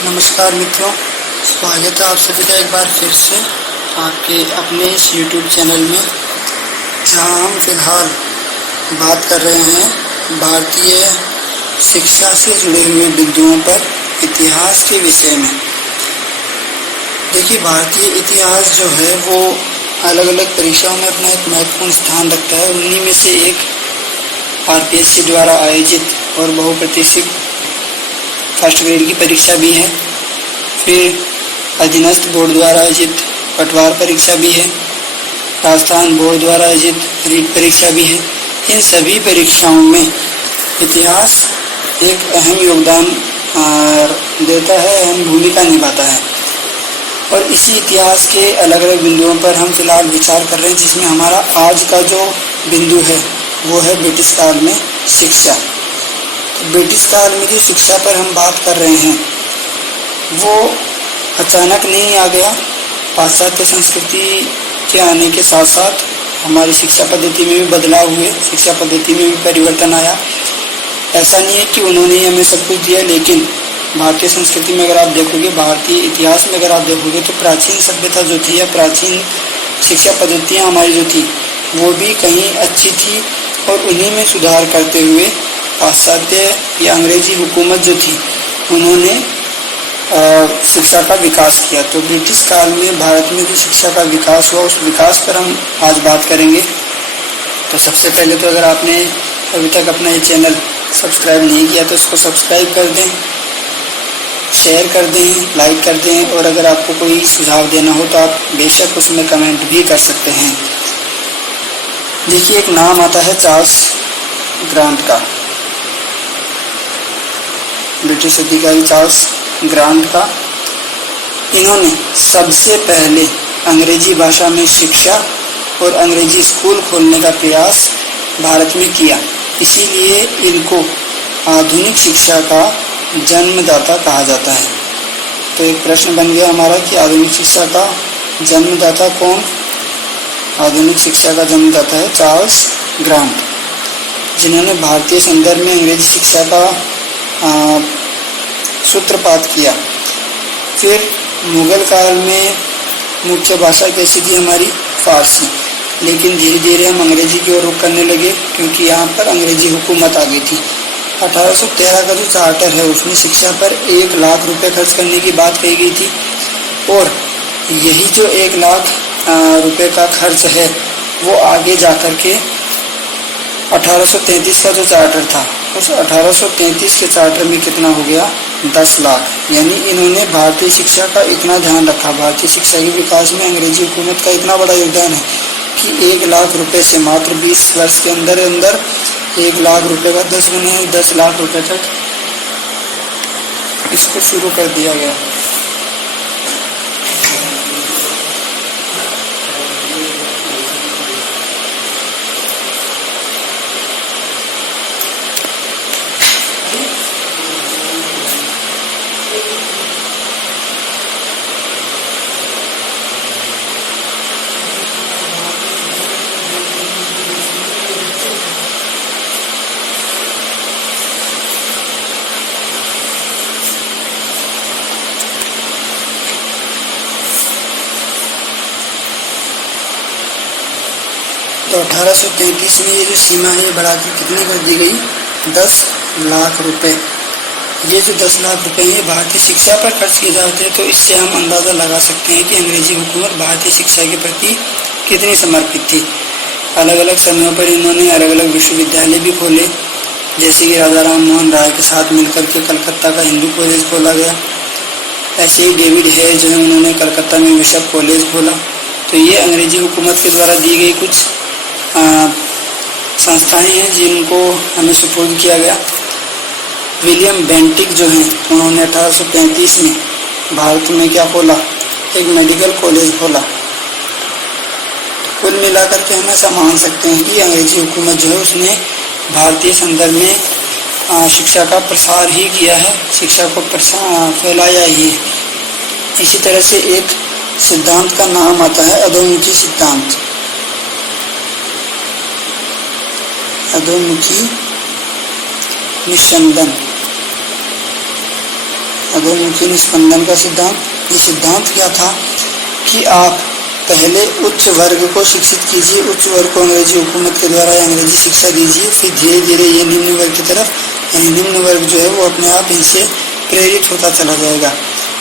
नमस्कार मित्रों, स्वागत है आप सभी का एक बार फिर से आपके अपने इस YouTube चैनल में, जहां हम फिलहाल बात कर रहे हैं भारतीय शिक्षा से जुड़े हुए बिंदुओं पर इतिहास के विषय में। देखिए, भारतीय इतिहास जो है वो अलग अलग परीक्षाओं में अपना एक महत्वपूर्ण स्थान रखता है। उन्हीं में से एक RPSC द्वारा आयोजित और बहुप्रतीक्षित फर्स्ट ग्रेड की परीक्षा भी है। फिर अधीनस्थ बोर्ड द्वारा आयोजित पटवार परीक्षा भी है। राजस्थान बोर्ड द्वारा आयोजित रीट परीक्षा भी है। इन सभी परीक्षाओं में इतिहास एक अहम योगदान देता है, अहम भूमिका निभाता है। और इसी इतिहास के अलग अलग बिंदुओं पर हम फिलहाल विचार कर रहे हैं, जिसमें हमारा आज का जो बिंदु है वो है ब्रिटिश काल में शिक्षा। ब्रिटिश काल में जो शिक्षा पर हम बात कर रहे हैं वो अचानक नहीं आ गया। पाश्चात्य संस्कृति के आने के साथ साथ हमारी शिक्षा पद्धति में भी बदलाव हुए, शिक्षा पद्धति में भी परिवर्तन आया। ऐसा नहीं है कि उन्होंने ही हमें सब कुछ दिया, लेकिन भारतीय संस्कृति में अगर आप देखोगे, भारतीय इतिहास में अगर आप देखोगे, तो प्राचीन सभ्यता जो थी या प्राचीन शिक्षा पद्धतियाँ हमारी जो थी वो भी कहीं अच्छी थी, और उन्हीं में सुधार करते हुए पाश्चात्य या अंग्रेजी हुकूमत जो थी उन्होंने शिक्षा का विकास किया। तो ब्रिटिश काल में भारत में जो शिक्षा का विकास हुआ, उस विकास पर हम आज बात करेंगे। तो सबसे पहले तो अगर आपने अभी तक अपना ये चैनल सब्सक्राइब नहीं किया तो इसको सब्सक्राइब कर दें, शेयर कर दें, लाइक कर दें, और अगर आपको कोई सुझाव देना हो तो आप बेशक उसमें कमेंट भी कर सकते हैं। देखिए, एक नाम आता है चार्ल्स ग्रांट का, ब्रिटिश अधिकारी चार्ल्स ग्रांट का। इन्होंने सबसे पहले अंग्रेजी भाषा में शिक्षा और अंग्रेजी स्कूल खोलने का प्रयास भारत में किया। इसीलिए इनको आधुनिक शिक्षा का जन्मदाता कहा जाता है। तो एक प्रश्न बन गया हमारा कि आधुनिक शिक्षा का जन्मदाता कौन? आधुनिक शिक्षा का जन्मदाता है चार्ल्स ग्रांट, जिन्होंने भारतीय संदर्भ में अंग्रेजी शिक्षा का सूत्रपात किया। फिर मुगल काल में मुख्य भाषा कैसी थी हमारी? फारसी। लेकिन धीरे धीरे हम अंग्रेजी की ओर रुख करने लगे, क्योंकि यहाँ पर अंग्रेजी हुकूमत आ गई थी। 1813 का जो चार्टर है उसमें शिक्षा पर 1 लाख रुपए खर्च करने की बात कही गई थी, और यही जो 1 लाख रुपए का खर्च है वो आगे जाकर के 1833 का जो चार्टर था, उस 1833 के चार्टर में कितना हो गया? 10 लाख। यानी इन्होंने भारतीय शिक्षा का इतना ध्यान रखा, भारतीय शिक्षा के विकास में अंग्रेजी हुकूमत का इतना बड़ा योगदान है कि 1 लाख रुपए से मात्र 20 वर्ष के अंदर 1 लाख रुपए का 10 गुने 10 लाख रुपए तक इसको शुरू कर दिया गया। तो 1833 में ये जो सीमा है ये बढ़ा के कितनी कर दी गई? 10 लाख रुपए। ये जो 10 लाख रुपए हैं भारतीय शिक्षा पर खर्च किए जाते हैं। तो इससे हम अंदाज़ा लगा सकते हैं कि अंग्रेजी हुकूमत भारतीय शिक्षा के प्रति कितनी समर्पित थी। अलग अलग समयों पर इन्होंने अलग अलग विश्वविद्यालय भी खोले, जैसे कि राजा राम मोहन राय के साथ मिलकर के कलकत्ता का हिंदू कॉलेज खोला गया। ऐसे ही डेविड हेयर जो है उन्होंने कलकत्ता में बिशप कॉलेज खोला। तो ये अंग्रेजी हुकूमत के द्वारा दी गई कुछ संस्थाएं हैं जिनको हमें सुपुर्द किया गया। विलियम बेंटिक जो हैं उन्होंने 1835 में भारत में क्या खोला? एक मेडिकल कॉलेज खोला। कुल मिलाकर के हम ऐसा मान सकते हैं कि अंग्रेजी हुकूमत जो है उसने भारतीय संदर्भ में शिक्षा का प्रसार ही किया है, शिक्षा को फैलाया ही है। इसी तरह से एक सिद्धांत का नाम आता है अधोमुखी सिद्धांत। अधोमुखी निस्संदन। अधोमुखी निस्पंदन का सिद्धांत। ये सिद्धांत क्या था कि आप पहले उच्च वर्ग को शिक्षित कीजिए, उच्च वर्ग को अंग्रेजी हुकूमत के द्वारा अंग्रेजी शिक्षा दीजिए, फिर धीरे धीरे ये निम्न वर्ग की तरफ, यानी निम्न वर्ग जो है वो अपने आप इनसे प्रेरित होता चला जाएगा।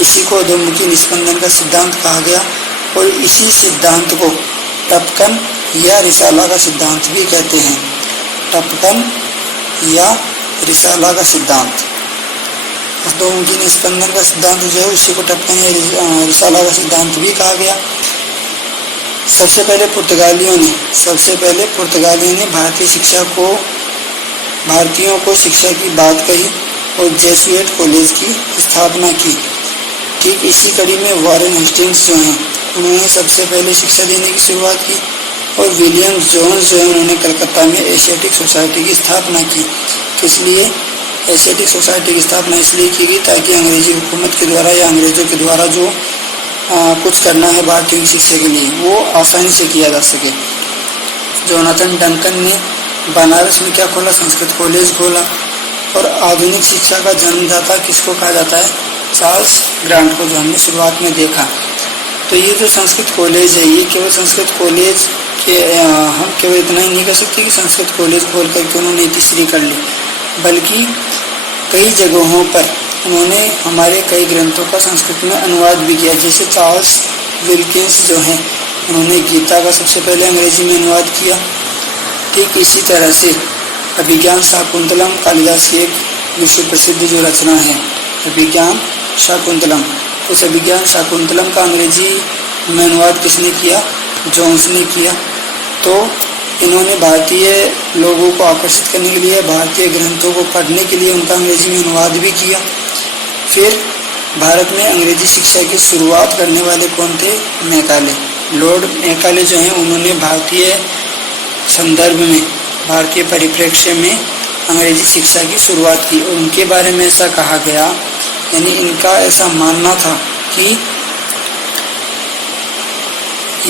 इसी को अधोमुखी निस्पंदन का सिद्धांत कहा गया और इसी सिद्धांत को टपकन या रिसाला का सिद्धांत भी कहते हैं। टपकन या रिसाला का सिद्धांत। अधोमुखी निस्पंदन का सिद्धांत जो है उसी को टपकन या रिसाला का सिद्धांत भी कहा गया। सबसे पहले पुर्तगालियों ने भारतीयों को शिक्षा की बात कही और जेसुएट कॉलेज की स्थापना की। ठीक इसी कड़ी में वॉरेन हेस्टिंग्स जो हैं उन्होंने सबसे पहले शिक्षा देने की शुरुआत की और विलियम जोन्स जो है उन्होंने कलकत्ता में एशियाटिक सोसाइटी की स्थापना की। किस लिए एशियाटिक सोसाइटी की स्थापना इसलिए की गई ताकि अंग्रेजी हुकूमत के द्वारा या अंग्रेज़ों के द्वारा जो कुछ करना है भारतीयों की शिक्षा के लिए वो आसानी से किया जा सके। जोनाथन डंकन ने बनारस में क्या खोला, संस्कृत कॉलेज खोला और आधुनिक शिक्षा का जन्मदाता किसको कहा जाता है, चार्ल्स ग्रांट को, जो हमने शुरुआत में देखा। तो ये जो संस्कृत कॉलेज है ये केवल संस्कृत कॉलेज के हम केवल इतना ही नहीं कर सकते कि संस्कृत कॉलेज खोल करके उन्होंने तीसरी कर ली, बल्कि कई जगहों पर उन्होंने हमारे कई ग्रंथों का संस्कृत में अनुवाद भी किया। जैसे चार्ल्स विल्किंस जो हैं उन्होंने गीता का सबसे पहले अंग्रेजी में अनुवाद किया। ठीक इसी तरह से अभिज्ञान शाकुंतलम कालिदास की एक विश्व प्रसिद्ध जो रचना है अभिज्ञान शाकुंतलम, उस अभिज्ञान शाकुंतलम का अंग्रेजी में अनुवाद किसने किया, जोन्स ने किया। तो इन्होंने भारतीय लोगों को आकर्षित करने के लिए, भारतीय ग्रंथों को पढ़ने के लिए उनका अंग्रेजी में अनुवाद भी किया। फिर भारत में अंग्रेजी शिक्षा की शुरुआत करने वाले कौन थे, मैकाले, लॉर्ड मैकाले जो हैं उन्होंने भारतीय संदर्भ में, भारतीय परिप्रेक्ष्य में अंग्रेजी शिक्षा की शुरुआत की और उनके बारे में ऐसा कहा गया, यानी इनका ऐसा मानना था कि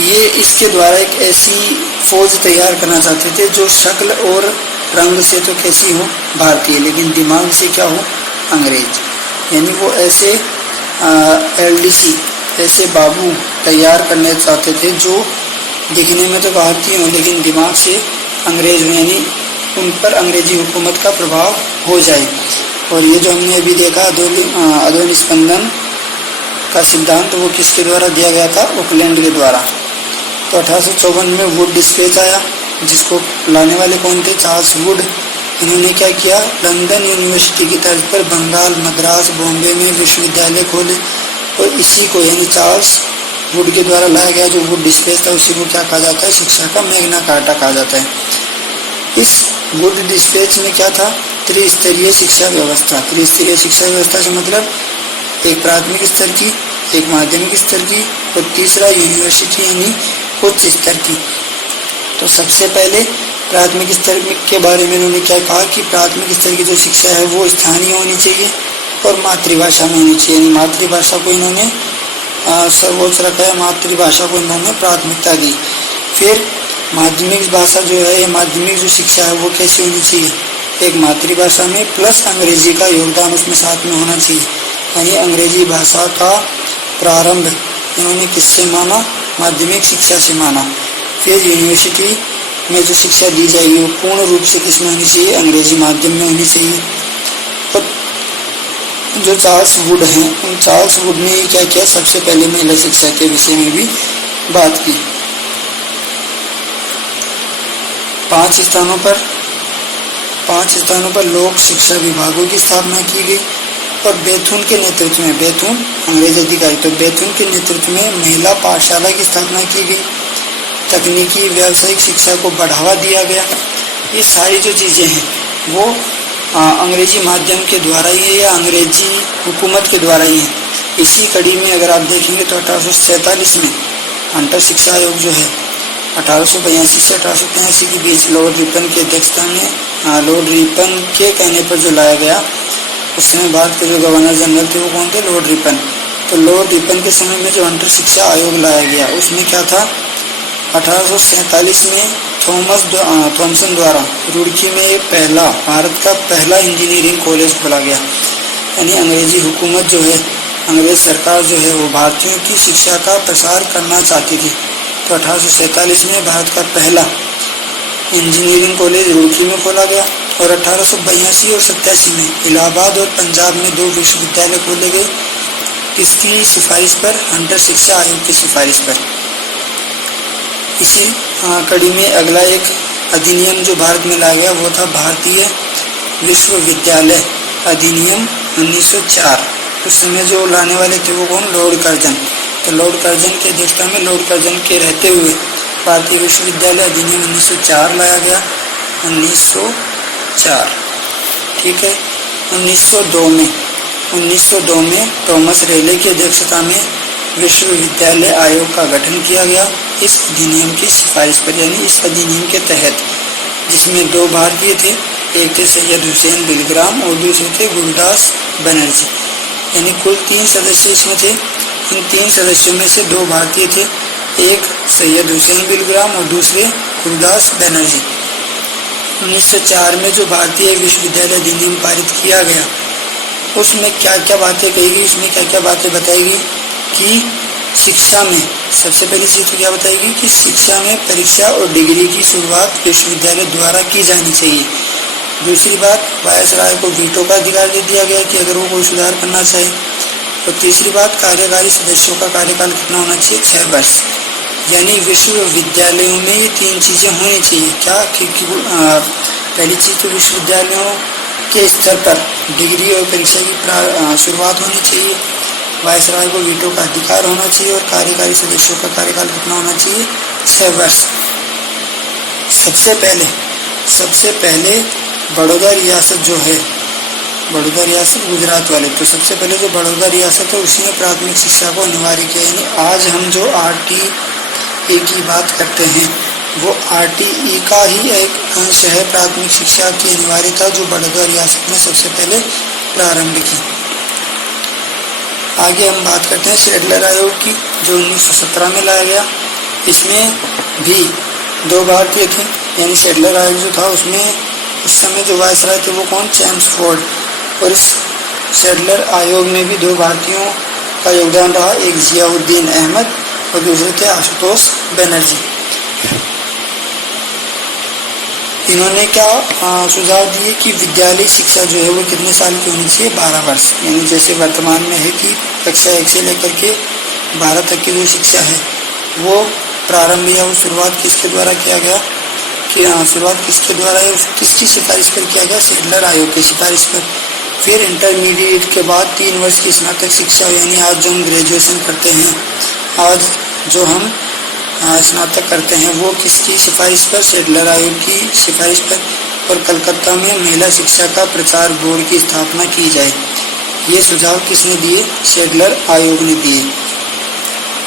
ये इसके द्वारा एक ऐसी फौज तैयार करना चाहते थे जो शक्ल और रंग से तो कैसी हो, भारतीय, लेकिन दिमाग से क्या हो, अंग्रेज। यानी वो ऐसे LDC, ऐसे बाबू तैयार करने चाहते थे जो दिखने में तो भारतीय हो लेकिन दिमाग से अंग्रेज हो, यानी उन पर अंग्रेजी हुकूमत का प्रभाव हो जाए। और ये जो हमने अभी देखा अधोनिस्पंदन का सिद्धांत वो किसके द्वारा दिया गया था, ऑकलैंड के द्वारा। तो 1854 में वुड डिस्पेच आया जिसको लाने वाले कौन थे, चार्ल्स वुड। इन्होंने क्या किया, लंदन यूनिवर्सिटी की तर्ज पर बंगाल, मद्रास, बॉम्बे में विश्वविद्यालय खोले और इसी को यानी चार्ल्स वुड के द्वारा लाया गया जो वुड डिस्पेच था उसी को क्या कहा जाता है, शिक्षा का मैग्ना कार्टा कहा जाता है। इस वुड डिस्पेच में क्या था, त्रिस्तरीय शिक्षा व्यवस्था। त्रिस्तरीय शिक्षा व्यवस्था से मतलब एक प्राथमिक स्तर की, एक माध्यमिक स्तर की और तीसरा यूनिवर्सिटी यानी उच्च स्तर की। तो सबसे पहले प्राथमिक स्तर के बारे में उन्होंने क्या कहा कि प्राथमिक स्तर की जो शिक्षा है वो स्थानीय होनी चाहिए और मातृभाषा में होनी चाहिए, यानी मातृभाषा को इन्होंने सर्वोच्च रखा है, मातृभाषा को इन्होंने प्राथमिकता दी। फिर माध्यमिक भाषा जो है, माध्यमिक जो शिक्षा है वो कैसी होनी चाहिए, एक मातृभाषा में प्लस अंग्रेजी का योगदान उसमें साथ में होना चाहिए, यानी अंग्रेजी भाषा का प्रारंभ इन्होंने किससे माना, माध्यमिक शिक्षा से माना। फिर यूनिवर्सिटी में जो शिक्षा दी जाएगी वो पूर्ण रूप से किसमें होनी चाहिए, अंग्रेजी माध्यम में होनी चाहिए। और जो चार्ल्स वुड हैं उन चार्ल्स वुड ने क्या किया, सबसे पहले महिला शिक्षा के विषय में भी बात की। 5 स्थानों पर लोक शिक्षा विभागों की स्थापना की गई और बेथुन के नेतृत्व में, बेथुन अंग्रेज अधिकारी, तो बेथुन के नेतृत्व में महिला पाठशाला की स्थापना की गई। तकनीकी व्यावसायिक शिक्षा को बढ़ावा दिया गया। ये सारी जो चीज़ें हैं वो अंग्रेजी माध्यम के द्वारा ही है या अंग्रेजी हुकूमत के द्वारा ही है। इसी कड़ी में अगर आप देखेंगे तो 1847 में अंतर शिक्षा आयोग जो है 1882 से 1883 के बीच लॉर्ड रिपन की अध्यक्षता में, लॉर्ड रिपन के कहने पर जो लाया गया, उस समय भारत के जो गवर्नर जनरल थे वो कौन थे, लॉर्ड रिपन। तो लॉर्ड रिपन के समय में जो अंतर शिक्षा आयोग लाया गया उसमें क्या था, 1847 में थॉमसन द्वारा रुड़की में भारत का पहला इंजीनियरिंग कॉलेज खोला गया यानी अंग्रेजी हुकूमत जो है, अंग्रेज सरकार जो है वो भारतीयों की शिक्षा का प्रसार करना चाहती थी। तो 1847 में भारत का पहला इंजीनियरिंग कॉलेज रुड़की में खोला गया और 1882 और 87 में इलाहाबाद और पंजाब में 2 विश्वविद्यालय खोले गए। किसकी सिफारिश पर? हंटर शिक्षा आयोग की सिफारिश पर। इसी कड़ी में अगला एक अधिनियम जो भारत में लाया गया वो था भारतीय विश्वविद्यालय अधिनियम 1904। उस समय जो लाने वाले थे वो कौन? Lord Curzon. तो लॉर्ड कर्जन की अध्यक्षता में, लॉर्ड कर्जन के रहते हुए भारतीय विश्वविद्यालय अधिनियम 1904 लाया गया। 1904, ठीक है। 1902 में थॉमस रेले की अध्यक्षता में विश्वविद्यालय आयोग का गठन किया गया इस अधिनियम की सिफारिश पर, यानी इस अधिनियम के तहत, जिसमें 2 भारतीय थे, एक थे सैयद हुसैन बिलग्राम और दूसरे थे गुरुदास बनर्जी। यानी कुल 3 सदस्य इसमें थे। इन 3 सदस्यों में से 2 भारतीय थे, एक सैयद हुसैन बिलग्राम और दूसरे गुरुदास बनर्जी। 1904 में जो भारतीय विश्वविद्यालय अधिनियम पारित किया गया उसमें क्या क्या बातें कही गई, उसमें क्या क्या बातें बताई गई कि शिक्षा में सबसे पहली चीज़ तो क्या बताएगी कि शिक्षा में परीक्षा और डिग्री की शुरुआत विश्वविद्यालय द्वारा की जानी चाहिए। दूसरी बात, वायसराय को वीटो का अधिकार दे दिया गया कि अगर वो कोई सुधार करना चाहे। और तीसरी बात, कार्यकारी सदस्यों का कार्यकाल कितना होना चाहिए? 6 वर्ष। यानी विश्वविद्यालयों में ये 3 चीज़ें होनी चाहिए। क्या कि पहली चीज़ तो विश्वविद्यालयों के स्तर पर डिग्री और परीक्षा की शुरुआत होनी चाहिए, वायसराय को वीटो का अधिकार होना चाहिए और कार्यकारी सदस्यों का कार्यकाल कितना होना चाहिए? 6 वर्ष। सबसे पहले बड़ौदा रियासत जो है, बड़ौदा रियासत गुजरात वाले, तो सबसे पहले जो बड़ौदा रियासत है उसी में प्राथमिक शिक्षा को अनिवार्य किया। यानी आज हम जो RTE की बात करते हैं वो RTE का ही एक अंश है, प्राथमिक शिक्षा की अनिवार्यता, जो बड़ौदा रियासत ने सबसे पहले प्रारंभ की। आगे हम बात करते हैं सैडलर आयोग की, जो 1917 में लाया गया। इसमें भी 2 भारतीय थे, यानी सैडलर आयोग जो था उसमें उस समय जो वायसराय थे वो कौन? चैम्सफोर्ड। और इस सैडलर आयोग में भी 2 भारतीयों का योगदान रहा, एक जियाउद्दीन अहमद और दूसरे थे आशुतोष बनर्जी। इन्होंने क्या सुझाव दिए कि विद्यालय शिक्षा जो है वो कितने साल की होनी चाहिए? 12 वर्ष। यानी जैसे वर्तमान में है कि कक्षा 1 से लेकर के 12 तक की जो शिक्षा है वो प्रारंभ या वो शुरुआत किसके द्वारा किया गया कि शुरुआत किसके द्वारा है, किसकी सिफारिश पर किया गया? सैडलर आयोग की सिफारिश पर। फिर इंटरमीडिएट के बाद 3 वर्ष की स्नातक शिक्षा, यानी आज जो हम ग्रेजुएशन करते हैं, आज जो हम स्नातक करते हैं वो किसकी सिफारिश पर? सैडलर आयोग की सिफारिश पर। और कलकत्ता में महिला शिक्षा का प्रचार बोर्ड की स्थापना की जाए। ये सुझाव किसने दिए? सैडलर आयोग ने दिए।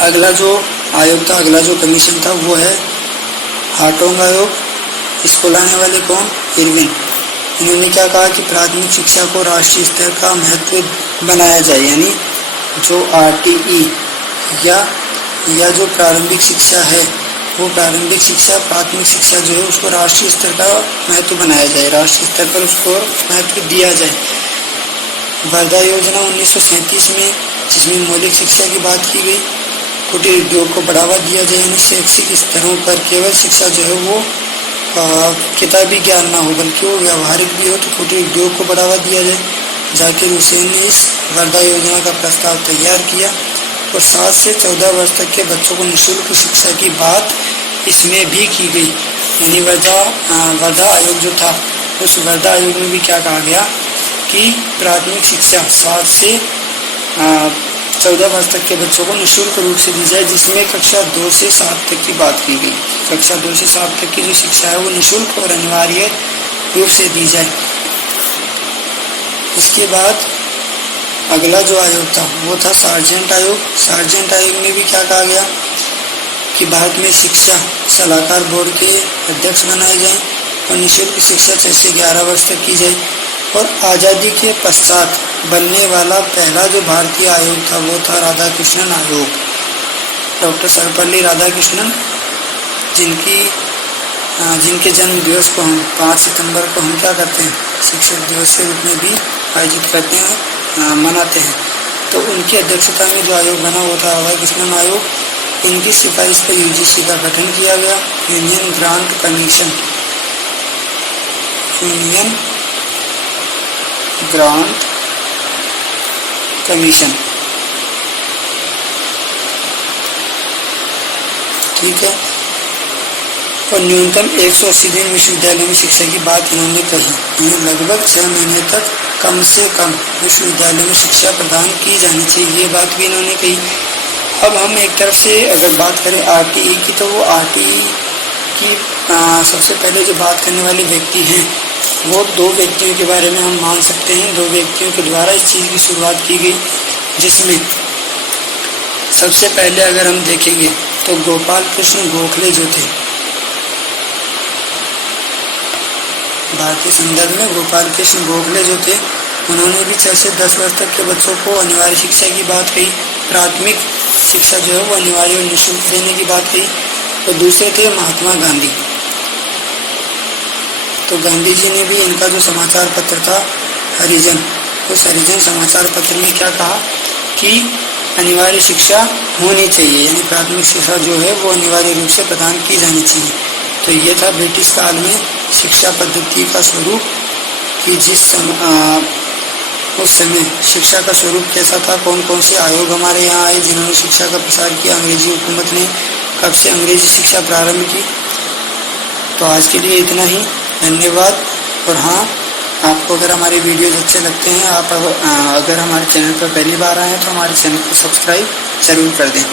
अगला जो आयोग था, अगला जो कमीशन था वो है हार्टोग आयोग। इसको लाने वाले कौन? इरविन। इन्होंने क्या कहा कि प्राथमिक शिक्षा को राष्ट्रीय स्तर का महत्व बनाया जाए, यानी जो RTE या जो प्रारंभिक शिक्षा है वो प्रारंभिक शिक्षा, प्राथमिक शिक्षा जो है उसको राष्ट्रीय स्तर का महत्व बनाया जाए, राष्ट्रीय स्तर पर उसको महत्व दिया जाए। वर्धा योजना 1937 में, जिसमें मौलिक शिक्षा की बात की गई। कुटीर उद्योग को बढ़ावा दिया जाए, यानी शैक्षिक स्तरों पर केवल शिक्षा जो है वो किताबी ज्ञान ना हो बल्कि वो व्यावहारिक भी हो, तो कुटीर उद्योग को बढ़ावा दिया जाए। जाकिर हुसैन ने इस वर्धा योजना का प्रस्ताव तैयार किया और 7 से 14 वर्ष तक के बच्चों को निःशुल्क शिक्षा की बात इसमें भी की गई। यानी वर्धा आयोग जो था, उस वर्धा आयोग में भी क्या कहा गया कि प्राथमिक शिक्षा 7 से 14 वर्ष तक के बच्चों को निःशुल्क रूप से दी जाए, जिसमें कक्षा 2 से 7 तक की बात की गई। कक्षा 2 से 7 तक की जो शिक्षा है वो निःशुल्क और अनिवार्य रूप से दी जाए। इसके बाद अगला जो आयोग था वो था सार्जेंट आयोग। सार्जेंट आयोग में भी क्या कहा गया कि भारत में शिक्षा सलाहकार बोर्ड के अध्यक्ष बनाए जाएं और निःशुल्क शिक्षा 6 से 11 वर्ष तक की जाए। और आज़ादी के पश्चात बनने वाला पहला जो भारतीय आयोग था वो था राधाकृष्णन आयोग। डॉक्टर सर्वपल्ली राधाकृष्णन, जिनके जन्म दिवस को हम 5 सितंबर को हम क्या करते हैं? शिक्षक दिवस के रूप में भी आयोजित करते हैं। मनाते हैं। तो उनकी अध्यक्षता में जो आयोग बना वो था राधाकृष्णन आयोग। इनकी सिफारिश पर यूजीसी का गठन किया गया, union grant commission. Union grant commission, ठीक है। और न्यूनतम 180 दिन विश्वविद्यालय में शिक्षा की बात इन्होंने कही। लगभग 6 महीने तक कम से कम विश्वविद्यालय में शिक्षा प्रदान की जानी चाहिए, ये बात भी इन्होंने कही। अब हम एक तरफ से अगर बात करें आरटीई की, तो वो आरटीई की सबसे पहले जो बात करने वाले व्यक्ति हैं वो 2 व्यक्तियों के बारे में हम मान सकते हैं। 2 व्यक्तियों के द्वारा इस चीज़ की शुरुआत की गई, जिसमें सबसे पहले अगर हम देखेंगे तो गोपाल कृष्ण गोखले जो थे, भारतीय संदर्भ में गोपाल कृष्ण गोखले जो थे, उन्होंने भी 6 से 10 वर्ष तक के बच्चों को अनिवार्य शिक्षा की बात कही। प्राथमिक शिक्षा जो है वो अनिवार्य और निःशुल्क देने की बात कही। और दूसरे थे महात्मा गांधी। तो गांधी जी ने भी इनका जो समाचार पत्र था हरिजन, उस हरिजन समाचार पत्र में क्या कहा कि अनिवार्य शिक्षा होनी चाहिए, यानी प्राथमिक शिक्षा जो है वो अनिवार्य रूप से प्रदान की जानी चाहिए। तो ये था ब्रिटिश काल में शिक्षा पद्धति का स्वरूप, कि उस समय शिक्षा का स्वरूप कैसा था, कौन कौन से आयोग हमारे यहाँ आए जिन्होंने शिक्षा का प्रसार किया, अंग्रेजी हुकूमत ने कब से अंग्रेजी शिक्षा प्रारंभ की। तो आज के लिए इतना ही, धन्यवाद। और हाँ, आपको अगर हमारे वीडियोज अच्छे लगते हैं, आप अगर हमारे चैनल पर पहली बार आए हैं तो हमारे चैनल को सब्सक्राइब जरूर कर दें।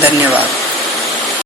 धन्यवाद।